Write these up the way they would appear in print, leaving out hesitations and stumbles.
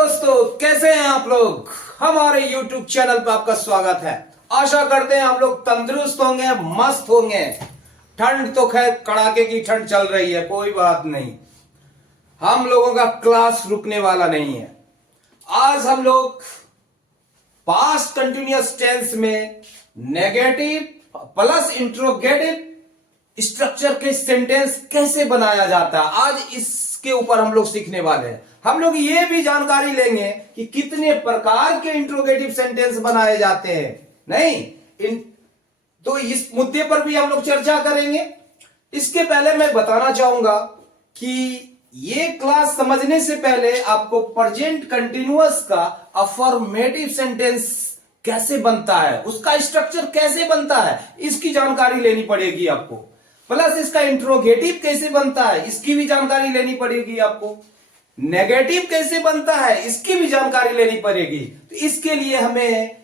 दोस्तों, कैसे हैं आप लोग। हमारे YouTube चैनल पर आपका स्वागत है। आशा करते हैं आप लोग तंदुरुस्त होंगे, मस्त होंगे। ठंड तो खैर कड़ाके की ठंड चल रही है, कोई बात नहीं। हम लोगों का क्लास रुकने वाला नहीं है। आज हम लोग पास्ट कंटिन्यूअस टेंस में नेगेटिव प्लस इंट्रोगेटिव स्ट्रक्चर के सेंटेंस कैसे बनाया जाता है, आज इसके ऊपर हम लोग सीखने वाले हैं। हम लोग ये भी जानकारी लेंगे कि कितने प्रकार के इंट्रोगेटिव सेंटेंस बनाए जाते हैं। तो इस मुद्दे पर भी हम लोग चर्चा करेंगे। इसके पहले मैं बताना चाहूंगा कि ये क्लास समझने से पहले आपको प्रेजेंट कंटिन्यूअस का अफर्मेटिव सेंटेंस कैसे बनता है, उसका स्ट्रक्चर कैसे बनता है, इसकी जानकारी लेनी पड़ेगी आपको। प्लस इसका इंट्रोगेटिव कैसे बनता है, इसकी भी जानकारी लेनी पड़ेगी आपको। नेगेटिव कैसे बनता है, इसकी भी जानकारी लेनी पड़ेगी। तो इसके लिए हमें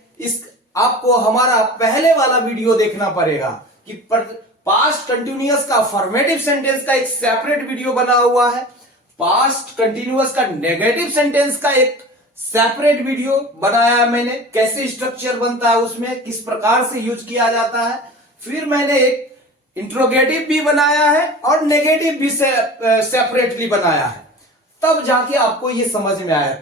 आपको हमारा पहले वाला वीडियो देखना पड़ेगा कि पास्ट कंटिन्यूअस का अफर्मेटिव सेंटेंस का एक सेपरेट वीडियो बना हुआ है, पास्ट कंटिन्यूअस का नेगेटिव सेंटेंस का एक सेपरेट वीडियो बनाया है मैंने, कैसे स्ट्रक्चर बनता है, उसमें किस प्रकार से यूज किया जाता है। फिर मैंने एक इंट्रोगेटिव भी बनाया है और नेगेटिव भी सेपरेटली बनाया है। तब जाके आपको ये समझ में आया।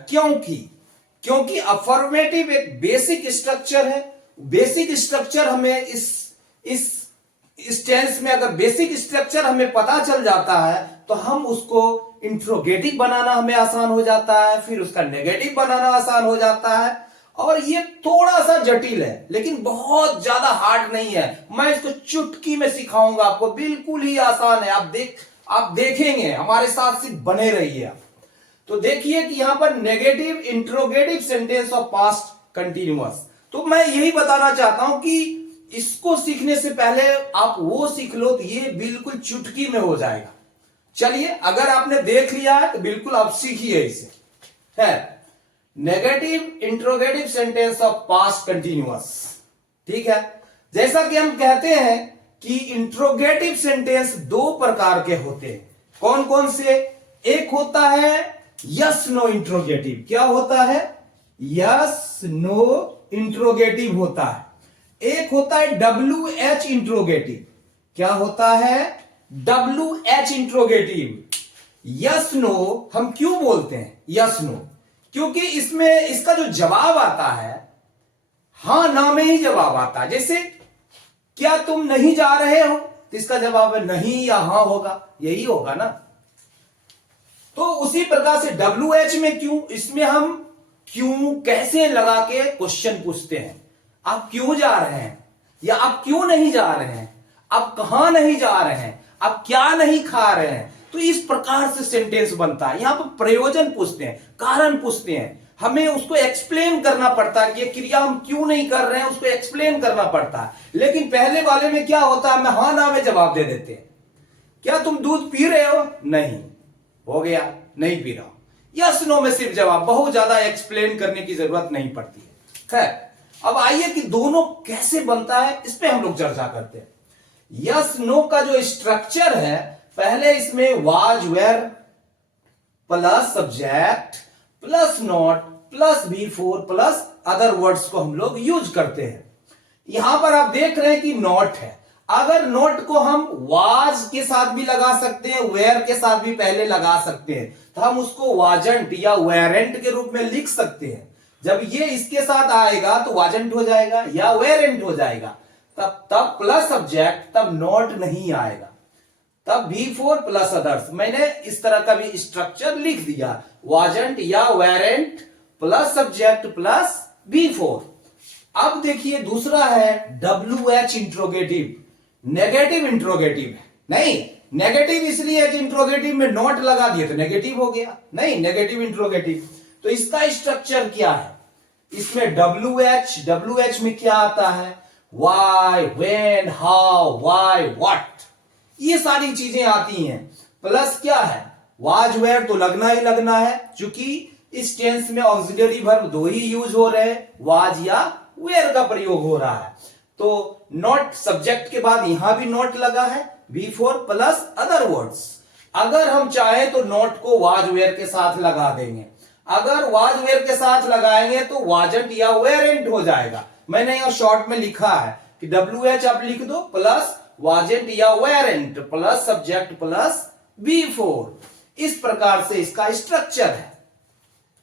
क्योंकि अफर्मेटिव एक बेसिक स्ट्रक्चर है। बेसिक स्ट्रक्चर हमें इस टेंस में अगर बेसिक स्ट्रक्चर हमें पता चल जाता है तो हम उसको इंट्रोगेटिव बनाना हमें आसान हो जाता है, फिर उसका नेगेटिव बनाना आसान हो जाता है। और ये थोड़ा सा जटिल है लेकिन बहुत ज्यादा हार्ड नहीं है। मैं इसको चुटकी में सिखाऊंगा आपको, बिल्कुल ही आसान है। आप देखेंगे, हमारे साथ सिर्फ बने रहिए आप। तो देखिए कि यहां पर negative interrogative sentence of past continuous. तो मैं यही बताना चाहता हूं कि इसको सीखने से पहले आप वो सीख लो तो ये बिल्कुल चुटकी में हो जाएगा। चलिए, अगर आपने देख लिया है तो बिल्कुल आप सीखिए इसे। है negative interrogative sentence of past continuous, ठीक है। जैसा कि हम कहते हैं कि इंट्रोगेटिव सेंटेंस दो प्रकार के होते हैं। कौन कौन से? एक होता है यस नो इंट्रोगेटिव। क्या होता है? यस नो इंट्रोगेटिव होता है। एक होता है WH इंट्रोगेटिव। क्या होता है? WH interrogative. यस नो हम क्यों बोलते हैं यस नो? क्योंकि इसमें इसका जो जवाब आता है हां ना में ही जवाब आता है। जैसे क्या तुम नहीं जा रहे हो, तो इसका जवाब है नहीं या हां होगा, यही होगा ना। तो उसी प्रकार से WH में क्यों, इसमें हम क्यों कैसे लगा के क्वेश्चन पूछते हैं। आप क्यों जा रहे हैं, या आप क्यों नहीं जा रहे हैं, आप कहां नहीं जा रहे हैं, आप क्या नहीं खा रहे हैं। तो इस प्रकार से सेंटेंस बनता है। यहां पर प्रयोजन पूछते हैं, कारण पूछते हैं, हमें उसको एक्सप्लेन करना पड़ता है कि ये क्रिया हम क्यों नहीं कर रहे हैं, उसको एक्सप्लेन करना पड़ता है। लेकिन पहले वाले में क्या होता है, हम हां ना में जवाब दे देते हैं। क्या तुम दूध पी रहे हो? नहीं, हो गया, नहीं पी रहा हूं। यस नो में सिर्फ जवाब, बहुत ज्यादा एक्सप्लेन करने की जरूरत नहीं पड़ती है। खैर, अब आइए कि दोनों कैसे बनता है, इस पे हम लोग चर्चा करते हैं। यस नो का जो स्ट्रक्चर है, पहले इसमें was were plus subject plus not plus B4 plus other words को हम लोग यूज करते हैं। यहां पर आप देख रहे हैं कि नॉट है। अगर नोट को हम वाज के साथ भी लगा सकते हैं, वेयर के साथ भी पहले लगा सकते हैं, तो हम उसको वाजंट या वेरेंट के रूप में लिख सकते हैं। जब ये इसके साथ आएगा तो वाजंट हो जाएगा या वेरेंट हो जाएगा। तब प्लस सब्जेक्ट, तब नोट नहीं आएगा, तब B4 प्लस अदर्स। मैंने इस तरह का भी स्ट्रक्चर लिख दिया, वाजंट या वेरेंट प्लस सब्जेक्ट प्लस B4। अब देखिए दूसरा है WH इंट्रोगेटिव, नेगेटिव इंट्रोगेटिव है। नहीं, नेगेटिव इसलिए है कि इंट्रोगेटिव में नॉट लगा दिए तो नेगेटिव हो गया, नहीं, नेगेटिव इंट्रोगेटिव। तो इसका स्ट्रक्चर क्या है? इसमें WH में क्या आता है? Why, when, how, why, what, ये सारी चीजें आती हैं। प्लस क्या है? वाज वेयर तो लगना ही लगना है, क्योंकि इस टेंस में ऑक्सिलरी वर्ब दो ही यूज हो रहे हैं, वाज या वेयर का प्रयोग हो रहा है। तो नॉट सब्जेक्ट के बाद यहां भी नॉट लगा है, B4 प्लस अदर वर्ड्स। अगर हम चाहे तो नॉट को वाज वेयर के साथ लगा देंगे। अगर वाज वेयर के साथ लगाएंगे तो वाजंट या वेरेंट हो जाएगा। मैंने यहां शॉर्ट में लिखा है कि WH आप लिख दो प्लस वाजंट या वेरेंट प्लस सब्जेक्ट प्लस B4। इस प्रकार से इसका स्ट्रक्चर है।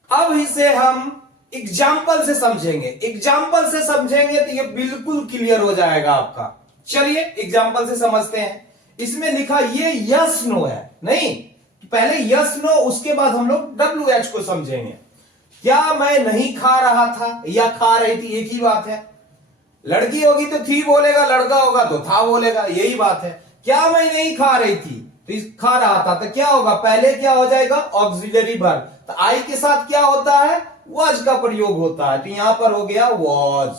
अब इसे हम एग्जाम्पल से समझेंगे। एग्जाम्पल से समझेंगे तो ये बिल्कुल क्लियर हो जाएगा आपका। चलिए एग्जाम्पल से समझते हैं। इसमें लिखा ये यस नो है, नहीं पहले यस नो उसके बाद हम लोग WH को समझेंगे। क्या मैं नहीं खा रहा था या खा रही थी, एक ही बात है। लड़की होगी तो थी बोलेगा, लड़का होगा तो था बोलेगा, यही बात है। क्या मैं नहीं खा रही थी तो खा रहा था, तो क्या होगा, पहले क्या हो जाएगा ऑक्सिलरी वर्ब। तो आई के साथ क्या होता है, वाज का प्रयोग होता है। तो यहां पर हो गया वाज।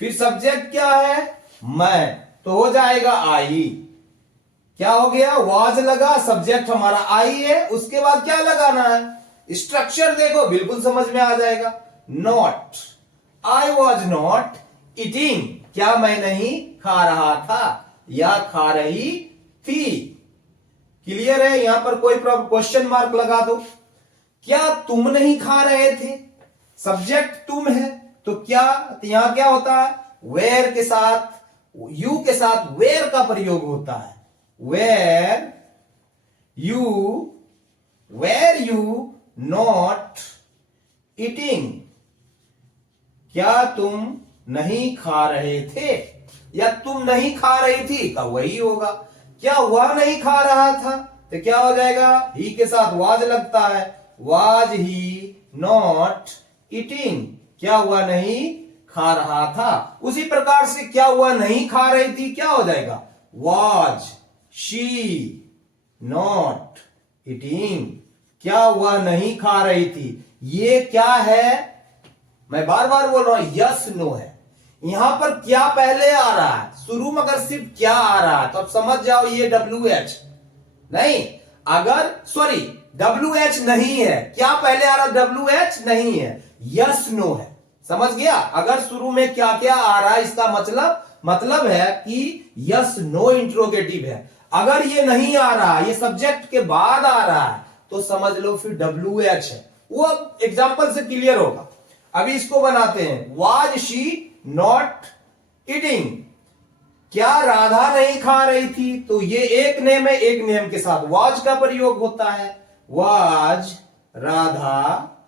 फिर सब्जेक्ट क्या है, मैं, तो हो जाएगा आई। क्या हो गया, वाज लगा, सब्जेक्ट हमारा आई है। उसके बाद क्या लगाना है, स्ट्रक्चर देखो बिल्कुल समझ में आ जाएगा। Not, I was not eating, क्या मैं नहीं खा रहा था या खा रही थी। क्लियर है, यहां पर कोई क्वेश्चन मार्क लगा दो। क्या तुम नहीं खा रहे थे, सब्जेक्ट तुम है, तो क्या, तो यहां क्या होता है, वेयर के साथ, यू के साथ वेयर का प्रयोग होता है। वेयर यू नॉट ईटिंग, क्या तुम नहीं खा रहे थे या तुम नहीं खा रही थी, का वही होगा। क्या वह नहीं खा रहा था, तो क्या हो जाएगा, ही के साथ वाज लगता है, वाज ही नॉट ईटिंग, क्या हुआ नहीं खा रहा था। उसी प्रकार से क्या हुआ नहीं खा रही थी, क्या हो जाएगा, वाज शी नॉट ईटिंग, क्या हुआ नहीं खा रही थी। ये क्या है, मैं बार बार बोल रहा हूं, यस नो है। यहां पर क्या पहले आ रहा है, शुरू में अगर सिर्फ क्या आ रहा है तो अब समझ जाओ ये WH नहीं, अगर सॉरी WH नहीं है, क्या पहले आ रहा, WH नहीं है, यस नो है। समझ गया, अगर शुरू में क्या क्या आ रहा है इसका मतलब है कि यस नो इंट्रोगेटिव है। अगर ये नहीं आ रहा, ये सब्जेक्ट के बाद आ रहा है, तो समझ लो फिर WH है। वो अब एग्जाम्पल से क्लियर होगा। अभी इसको बनाते हैं, वाज शी नॉट ईटिंग, क्या राधा नहीं खा रही थी, तो ये एक नेम है, एक नेम के साथ वाज का प्रयोग होता है। Was Radha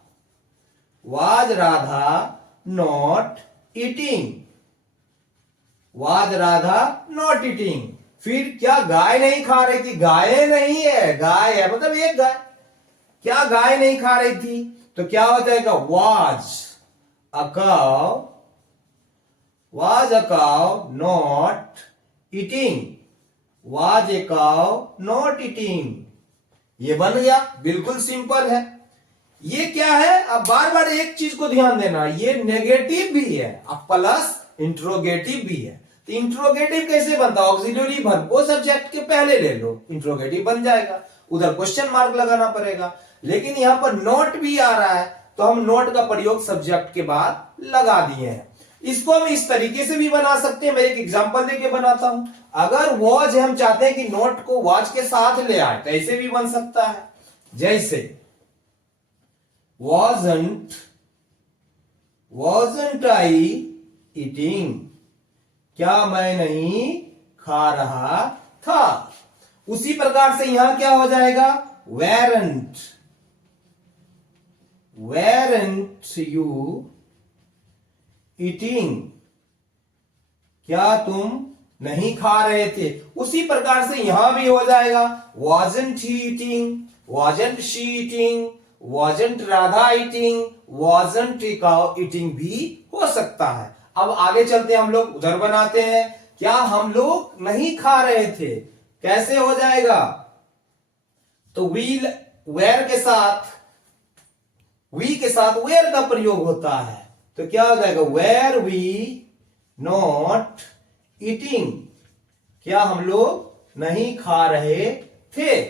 not eating, was Radha not eating. फिर क्या गाय नहीं खा रही थी, गाय नहीं है, गाय है मतलब एक गाय। क्या गाय नहीं खा रही थी, तो क्या हो जाएगा, was a cow not eating, was a cow not eating। ये बन गया, बिल्कुल सिंपल है। ये क्या है, अब बार बार एक चीज को ध्यान देना, ये नेगेटिव भी है अब प्लस इंट्रोगेटिव भी है। तो इंट्रोगेटिव कैसे बनता है, ऑक्सिलरी वर्ब को सब्जेक्ट के पहले ले लो, इंट्रोगेटिव बन जाएगा। उधर क्वेश्चन मार्क लगाना पड़ेगा। लेकिन यहां पर नोट भी आ रहा है तो हम नोट का प्रयोग सब्जेक्ट के बाद लगा दिए हैं। इसको हम इस तरीके से भी बना सकते हैं, मैं एक एग्जांपल देके बनाता हूं। अगर वॉज हम चाहते हैं कि नोट को वाज के साथ ले आए तो ऐसे भी बन सकता है, जैसे wasn't I eating, क्या मैं नहीं खा रहा था। उसी प्रकार से यहां क्या हो जाएगा, weren't you eating, क्या तुम नहीं खा रहे थे। उसी प्रकार से यहां भी हो जाएगा, wasn't he eating, wasn't she eating, wasn't Radha eating, wasn't a cow eating भी हो सकता है। अब आगे चलते हम लोग उधर बनाते हैं। क्या हम लोग नहीं खा रहे थे, कैसे हो जाएगा, तो वेयर के साथ वेयर का प्रयोग होता है। तो क्या हो जाएगा, वेयर वी नॉट ईटिंग, क्या हम लोग नहीं खा रहे थे।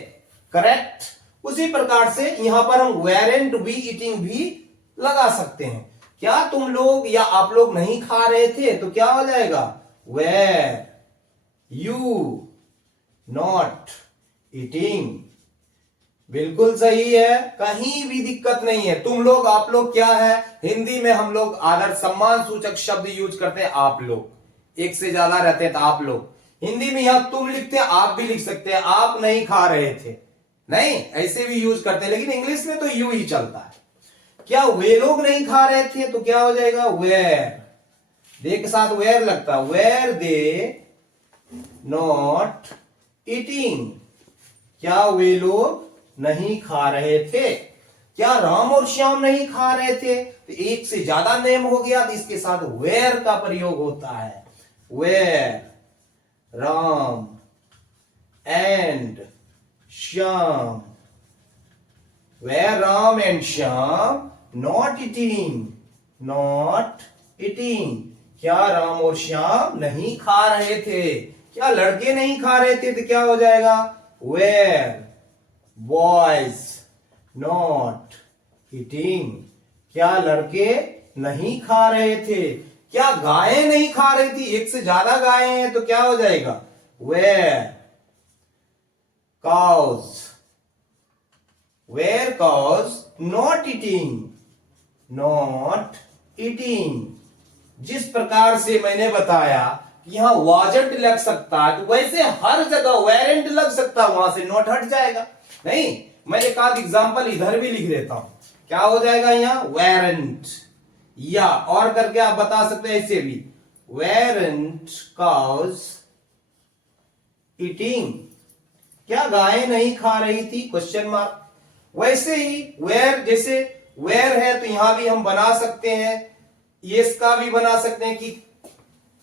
करेक्ट। उसी प्रकार से यहां पर हम वेरेंट वी ईटिंग भी लगा सकते हैं। क्या तुम लोग या आप लोग नहीं खा रहे थे, तो क्या हो जाएगा, वेर यू नॉट ईटिंग, बिल्कुल सही है, कहीं भी दिक्कत नहीं है। तुम लोग, आप लोग क्या है, हिंदी में हम लोग आदर सम्मान सूचक शब्द यूज करते हैं। आप लोग एक से ज्यादा रहते हैं तो आप लोग, हिंदी में यहां तुम लिखते हैं, आप भी लिख सकते हैं। आप नहीं खा रहे थे, नहीं ऐसे भी यूज करते हैं, लेकिन इंग्लिश में तो यू ही चलता है। क्या वे लोग नहीं खा रहे थे, तो क्या हो जाएगा, वेयर। दे के साथ वेयर लगता है, वेयर दे नॉट ईटिंग। क्या वे लोग नहीं खा रहे थे। क्या राम और श्याम नहीं खा रहे थे, तो एक से ज्यादा नेम हो गया तो इसके साथ वेयर का प्रयोग होता है। Were Ram and Shyam, were Ram and Shyam not eating, not eating. क्या राम और श्याम नहीं खा रहे थे। क्या लड़के नहीं खा रहे थे, तो क्या हो जाएगा, वेयर बॉयज नॉट ईटिंग। क्या लड़के नहीं खा रहे थे। क्या गायें नहीं खा रही थी, एक से ज्यादा गायें हैं तो क्या हो जाएगा, were cows, were cows not eating, not eating. जिस प्रकार से मैंने बताया कि यहां वाजंट लग सकता है, तो वैसे हर जगह वेरेंट लग सकता है, वहां से नॉट हट जाएगा। नहीं, मैं एक आध एग्जाम्पल इधर भी लिख देता हूं, क्या हो जाएगा यहां, वेरेंट। या और करके आप बता सकते हैं ऐसे भी, वेरेंट काउज ईटिंग। क्या गायें नहीं खा रही थी, क्वेश्चन मार्क। वैसे ही वेयर, जैसे वेयर है तो यहां भी हम बना सकते हैं, यस का भी बना सकते हैं कि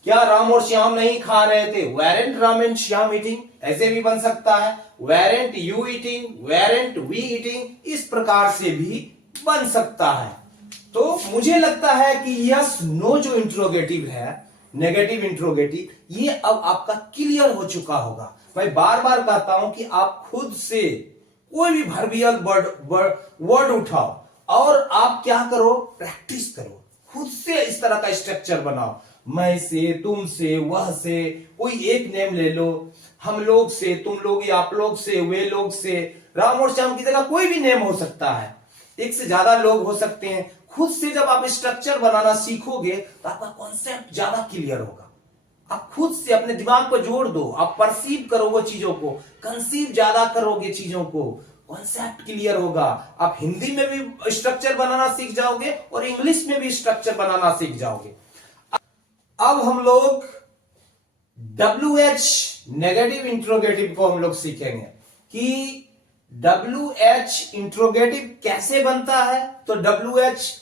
क्या राम और श्याम नहीं खा रहे थे, weren't Ram and Shyam eating, ऐसे भी बन सकता है। Weren't you eating, weren't we eating, इस प्रकार से भी बन सकता है। तो मुझे लगता है कि यस नो जो इंट्रोगेटिव है, नेगेटिव इंट्रोगेटिव, ये अब आपका क्लियर हो चुका होगा। मैं बार बार कहता हूं कि आप खुद से कोई भी वर्बियल वर्ड उठाओ और आप क्या करो, प्रैक्टिस करो, खुद से इस तरह का स्ट्रक्चर बनाओ। मैं से, तुम से, वह से, कोई एक नेम ले लो, हम लोग से, तुम लोग या आप लोग से, वे लोग से, राम और श्याम की जगह कोई भी नेम हो सकता है, एक से ज्यादा लोग हो सकते हैं। खुद से जब आप स्ट्रक्चर बनाना सीखोगे तो आपका कॉन्सेप्ट ज्यादा क्लियर होगा। आप खुद से अपने दिमाग पर जोड़ दो, आप परसीव करो वो चीजों को, कंसीव ज्यादा करोगे चीजों को, कॉन्सेप्ट क्लियर होगा। आप हिंदी में भी स्ट्रक्चर बनाना सीख जाओगे और इंग्लिश में भी स्ट्रक्चर बनाना सीख जाओगे। अब हम लोग WH नेगेटिव इंट्रोगेटिव को हम लोग सीखेंगे कि WH इंट्रोगेटिव कैसे बनता है, तो WH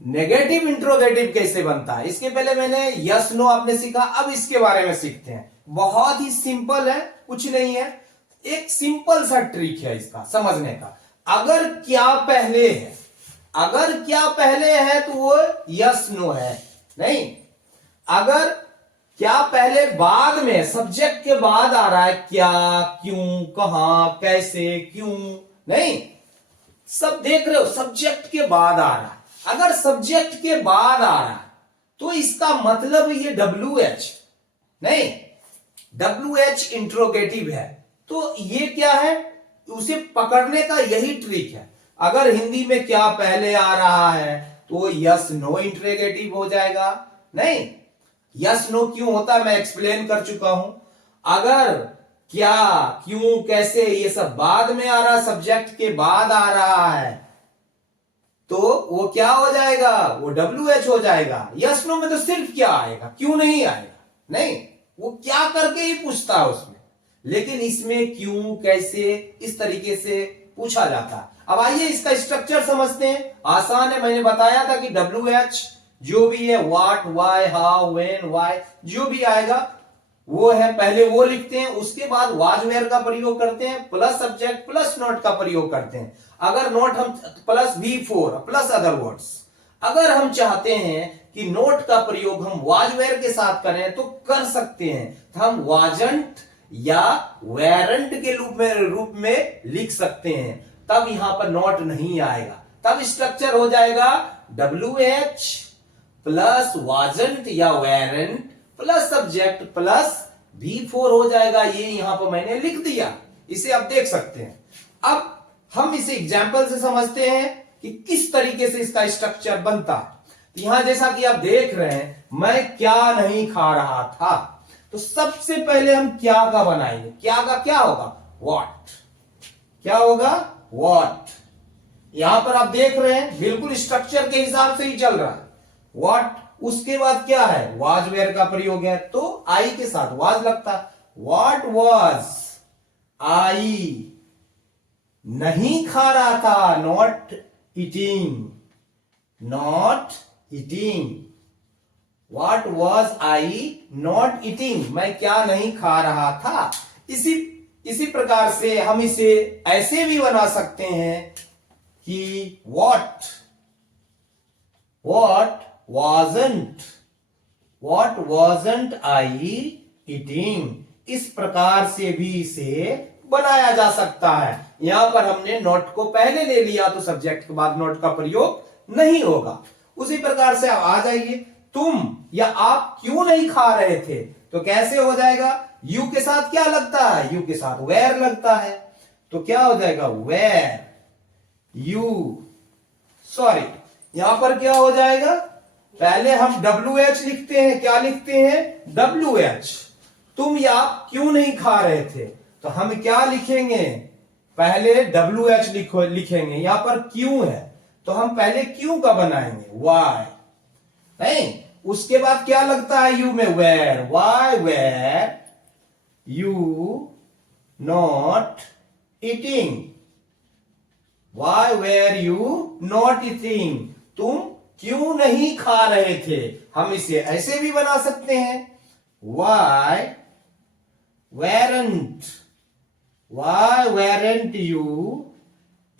नेगेटिव इंट्रोगेटिव कैसे बनता है। इसके पहले मैंने यस नो आपने सीखा, अब इसके बारे में सीखते हैं। बहुत ही सिंपल है, कुछ नहीं है, एक सिंपल सा ट्रिक है इसका समझने का। अगर क्या पहले है, अगर क्या पहले है तो वो यस नो है, नहीं। अगर क्या पहले बाद में, सब्जेक्ट के बाद आ रहा है, क्या, क्यों, कहां, कैसे, क्यों, नहीं, सब देख रहे हो, सब्जेक्ट के बाद आ रहा है। अगर सब्जेक्ट के बाद आ रहा है तो इसका मतलब ये WH, नहीं, WH इंट्रोगेटिव है। तो ये क्या है, उसे पकड़ने का यही ट्रिक है। अगर हिंदी में क्या पहले आ रहा है तो यस नो इंट्रोगेटिव हो जाएगा, नहीं। यस नो क्यों होता है मैं एक्सप्लेन कर चुका हूं। अगर क्या, क्यों, कैसे, ये सब बाद में आ रहा, सब्जेक्ट के बाद आ रहा है, तो वो क्या हो जाएगा, वो WH हो जाएगा। यस नो में तो सिर्फ क्या आएगा, क्यों नहीं आएगा, नहीं, वो क्या करके ही पूछता है उसमें। लेकिन इसमें क्यों, कैसे, इस तरीके से पूछा जाता है। अब आइए इसका स्ट्रक्चर समझते हैं, आसान है। मैंने बताया था कि WH जो भी है, what, why, how, when, why, जो भी आएगा वो है, पहले वो लिखते हैं, उसके बाद वाज वेयर का प्रयोग करते हैं, प्लस सब्जेक्ट प्लस नॉट का प्रयोग करते हैं। अगर नोट हम plus V4 plus other words, अगर हम चाहते हैं कि नोट का प्रयोग हम वाज वेयर के साथ करें तो कर सकते हैं। तो हम वाजंट या वेरेंट के रूप में लिख सकते हैं, तब यहां पर नॉट नहीं आएगा। तब स्ट्रक्चर हो जाएगा WH प्लस वाजंट या वेरेंट प्लस सब्जेक्ट प्लस V4 हो जाएगा। ये यहां पर मैंने लिख दिया, इसे आप देख सकते हैं। अब हम इसे एग्जाम्पल से समझते हैं कि किस तरीके से इसका स्ट्रक्चर बनता है। तो यहां जैसा कि आप देख रहे हैं, मैं क्या नहीं खा रहा था, तो सबसे पहले हम क्या का बनाएंगे। क्या का क्या होगा? व्हाट। क्या होगा? व्हाट। यहां पर आप देख रहे हैं बिल्कुल स्ट्रक्चर के हिसाब से ही चल रहा है। व्हाट, उसके बाद क्या है? वाज वेयर का प्रयोग है, तो आई के साथ वाज लगता। व्हाट वाज आई नहीं खा रहा था, not eating. Not eating. What was I not eating, मैं क्या नहीं खा रहा था। इसी प्रकार से हम इसे ऐसे भी बना सकते हैं कि what wasn't I eating, इस प्रकार से भी इसे बनाया जा सकता है। यहां पर हमने नॉट को पहले ले लिया तो सब्जेक्ट के बाद नॉट का प्रयोग नहीं होगा। उसी प्रकार से आप आ जाइए, तुम या आप क्यों नहीं खा रहे थे, तो कैसे हो जाएगा? यू के साथ क्या लगता है? यू के साथ वेयर लगता है, तो क्या हो जाएगा? वेयर यू, सॉरी, यहां पर क्या हो जाएगा? पहले हम WH लिखते हैं। क्या लिखते हैं? WH। तुम या आप क्यों नहीं खा रहे थे, तो हम क्या लिखेंगे? पहले WH लिखेंगे। यहां पर क्यों है तो हम पहले क्यों का बनाएंगे, वाई। नहीं, उसके बाद क्या लगता है यू में? Were. Why were you not eating. Why were you not eating, तुम क्यों नहीं खा रहे थे। हम इसे ऐसे भी बना सकते हैं, वाई वेरंट यू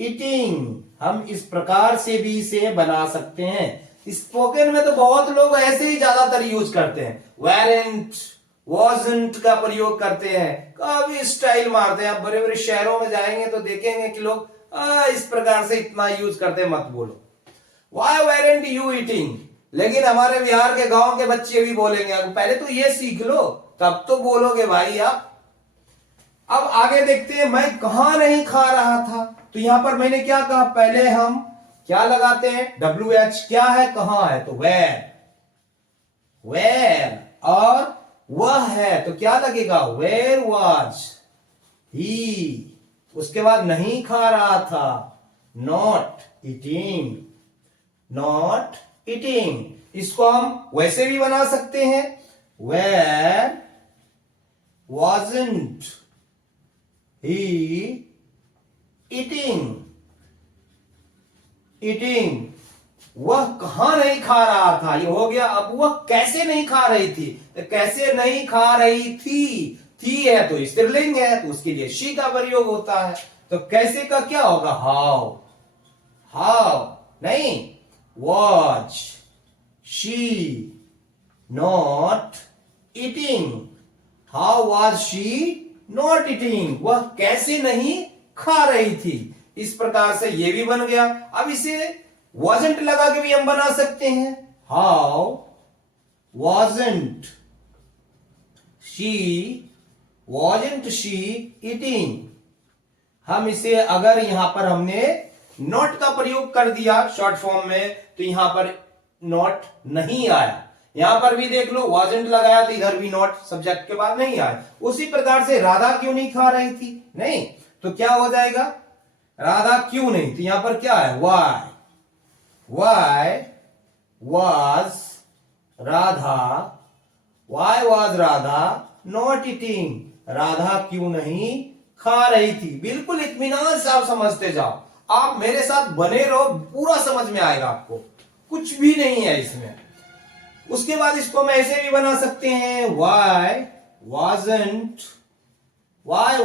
ईटिंग। हम इस प्रकार से भी इसे बना सकते हैं। स्पोकन में तो बहुत लोग ऐसे ही ज्यादातर यूज करते हैं, वेरेंट वॉजंट का प्रयोग करते हैं, काफी स्टाइल मारते हैं। आप बड़े बड़े शहरों में जाएंगे तो देखेंगे कि लोग इस प्रकार से इतना यूज करते हैं, मत बोलो। वाई वेरेंट यू ईटिंग, लेकिन हमारे बिहार के गांव के बच्चे भी बोलेंगे, पहले तो ये सीख लो तब तो बोलोगे भाई आप। अब आगे देखते हैं, मैं कहां नहीं खा रहा था, तो यहां पर मैंने क्या कहा? पहले हम क्या लगाते हैं? WH। क्या है? कहां है? तो वेयर और वह है तो क्या लगेगा? वेयर वाज ही। उसके बाद नहीं खा रहा था, नॉट ईटिंग। इसको हम वैसे भी बना सकते हैं, वेयर wasn't he eating। वह कहां नहीं खा रहा था, ये हो गया। अब वह कैसे नहीं खा रही थी, तो कैसे नहीं खा रही थी है तो स्त्रीलिंग है, तो उसके लिए शी का प्रयोग होता है। तो कैसे का क्या होगा? हाउ नहीं, was she not eating. How was she not eating, वह कैसे नहीं खा रही थी। इस प्रकार से ये भी बन गया। अब इसे wasn't लगा के भी हम बना सकते हैं, हाउ wasn't she eating। हम इसे अगर यहां पर हमने नॉट का प्रयोग कर दिया शॉर्ट फॉर्म में, तो यहां पर नॉट नहीं आया। यहां पर भी देख लो, wasn't लगाया तो इधर भी नॉट सब्जेक्ट के बाद नहीं आया। उसी प्रकार से राधा क्यों नहीं खा रही थी, नहीं, तो क्या हो जाएगा? राधा क्यों नहीं, तो यहां पर क्या है? Why was Radha not eating, Radha क्यों नहीं खा रही थी। बिल्कुल इत्मीनान से आप समझते जाओ, आप मेरे साथ बने रहो, पूरा समझ में आएगा आपको, कुछ भी नहीं है इसमें। उसके बाद इसको हम ऐसे भी बना सकते हैं, Y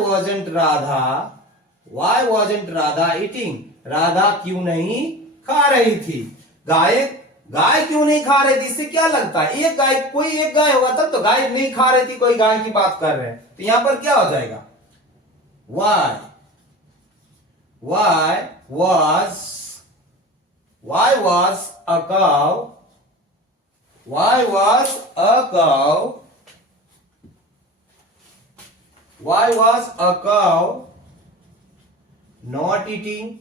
wasn't Radha eating, Radha क्यों नहीं खा रही थी। गाय क्यों नहीं खा रही थी, इससे क्या लगता है? कोई एक गाय होगा तब तो गाय नहीं खा रही थी, कोई गाय की बात कर रहे हैं, तो यहां पर क्या हो जाएगा? why was a cow not eating,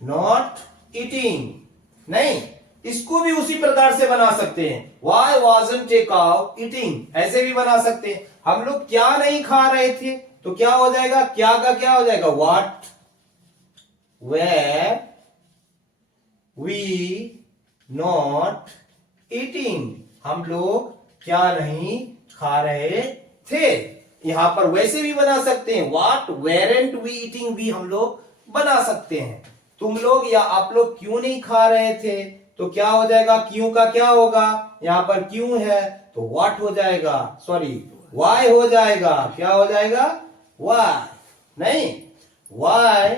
not eating. नहीं, इसको भी उसी प्रकार से बना सकते हैं, why wasn't a cow eating, ऐसे भी बना सकते हैं। हम लोग क्या नहीं खा रहे थे, तो क्या हो जाएगा, क्या का क्या हो जाएगा, what were we not eating, हम लोग क्या नहीं खा रहे थे। यहां पर वैसे भी बना सकते हैं, व्हाट वेरेंट वी ईटिंग भी हम लोग बना सकते हैं। तुम लोग या आप लोग क्यों नहीं खा रहे थे, तो क्या हो जाएगा, क्यों का क्या होगा, यहां पर क्यों है तो व्हाट हो जाएगा, सॉरी वाई हो जाएगा, क्या हो जाएगा, वाई। नहीं, why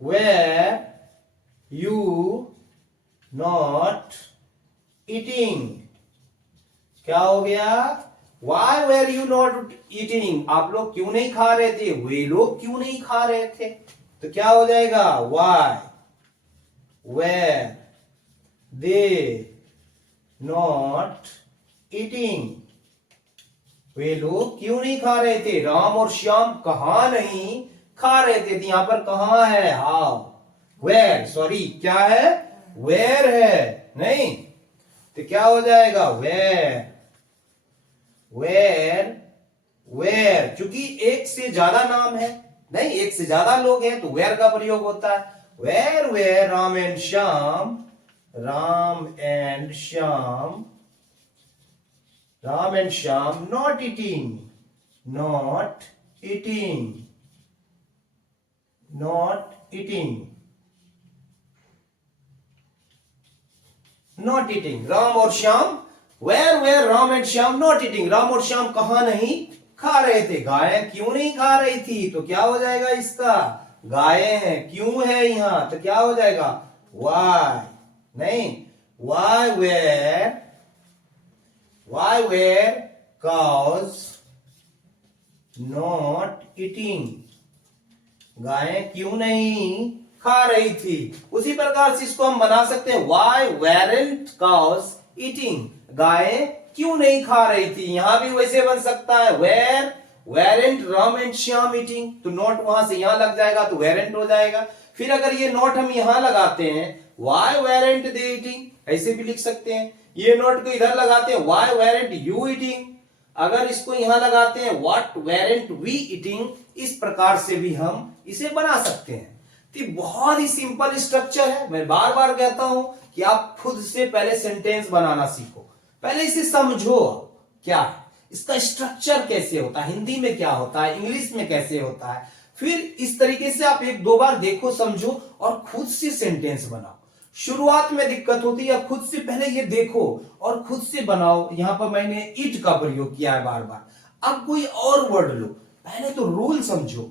were you not eating, क्या हो गया, why were you not eating, आप लोग क्यों नहीं खा रहे थे, वे लोग क्यों नहीं खा रहे थे, तो क्या हो जाएगा, why were they not eating, वे लोग क्यों नहीं खा रहे थे। राम और श्याम कहां नहीं खा रहे थे, तो यहां पर कहां है, हाउ, वेर, सॉरी क्या है, वेर है, नहीं तो क्या हो जाएगा, वेर, वेर, वेर, क्योंकि एक से ज्यादा नाम है, नहीं एक से ज्यादा लोग हैं तो वेर का प्रयोग होता है। Were were Ram and Shyam, Ram and Shyam, Ram and Shyam not eating, not eating, not eating, not eating, Ram और Shyam, were were Ram and Shyam not eating, Ram और श्याम कहां नहीं खा रहे थे, गायें क्यों नहीं खा रही थी, तो क्या हो जाएगा इसका, गायें हैं, क्यों है यहां तो क्या हो जाएगा, वाई, नहीं why were cows not eating, गायें क्यों नहीं खा रही थी। उसी प्रकार से इसको हम बना सकते हैं, वाई वेरेंट काउज ईटिंग, गायें क्यों नहीं खा रही थी। यहां भी वैसे बन सकता है, were weren't Ram and Shyam eating, तो नॉट वहां से यहां लग जाएगा तो वेरेंट हो जाएगा। फिर अगर ये नॉट हम यहां लगाते हैं, वाई वेरेंट दे ईटिंग, ऐसे भी लिख सकते हैं। ये नोट को इधर लगाते हैं, वाई वेरेंट यू ईटिंग, अगर इसको यहां लगाते हैं, व्हाट वेरेंट वी ईटिंग, इस प्रकार से भी हम इसे बना सकते हैं। तो बहुत ही सिंपल स्ट्रक्चर है। मैं बार बार कहता हूं कि आप खुद से पहले सेंटेंस बनाना सीखो, पहले इसे समझो क्या है, इसका स्ट्रक्चर कैसे होता है, हिंदी में क्या होता है, इंग्लिश में कैसे होता है। फिर इस तरीके से आप एक दो बार देखो, समझो और खुद से सेंटेंस बनाओ। शुरुआत में दिक्कत होती है, खुद से पहले ये देखो और खुद से बनाओ। यहां पर मैंने इट का प्रयोग किया है बार बार, अब कोई और वर्ड लो, पहले तो रूल समझो,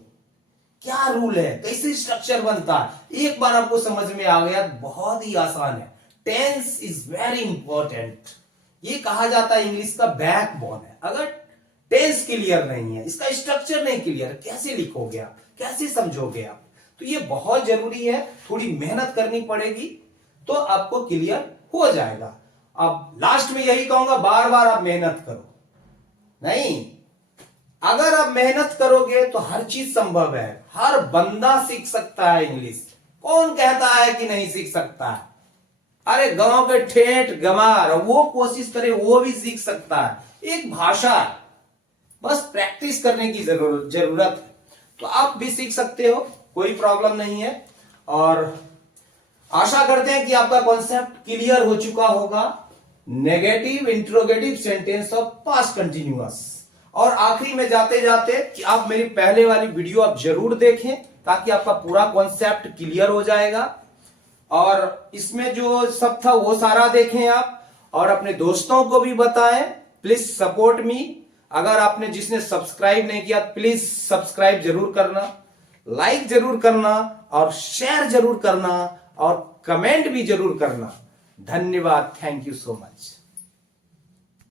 क्या रूल है, कैसे स्ट्रक्चर बनता है। एक बार आपको समझ में आ गया, बहुत ही आसान है। टेंस इज वेरी इंपॉर्टेंट, ये कहा जाता है इंग्लिश का बैकबोन है। अगर टेंस क्लियर नहीं है, इसका स्ट्रक्चर नहीं क्लियर, कैसे लिखोगे आप, कैसे समझोगे आप, तो ये बहुत जरूरी है। थोड़ी मेहनत करनी पड़ेगी तो आपको क्लियर हो जाएगा। अब लास्ट में यही कहूंगा, बार बार आप मेहनत करो, नहीं अगर आप मेहनत करोगे तो हर चीज संभव है। हर बंदा सीख सकता है इंग्लिश, कौन कहता है कि नहीं सीख सकता है। अरे गांव के ठेठ गमार वो कोशिश करे, वो भी सीख सकता है। एक भाषा, बस प्रैक्टिस करने की जरूरत है, तो आप भी सीख सकते हो, कोई प्रॉब्लम नहीं है। और आशा करते हैं कि आपका कॉन्सेप्ट क्लियर हो चुका होगा। Negative interrogative sentence of past continuous. और आखिरी में जाते जाते कि आप मेरी पहले वाली वीडियो आप जरूर देखें, ताकि आपका पूरा कॉन्सेप्ट क्लियर हो जाएगा। और इसमें जो सब था वो सारा देखें आप, और अपने दोस्तों को भी बताएं। Please support me. अगर आपने जिसने सब्सक्राइब नहीं किया, प्लीज सब्सक्राइब जरूर करना, लाइक जरूर करना और शेयर जरूर करना और कमेंट भी जरूर करना। धन्यवाद, थैंक यू सो मच।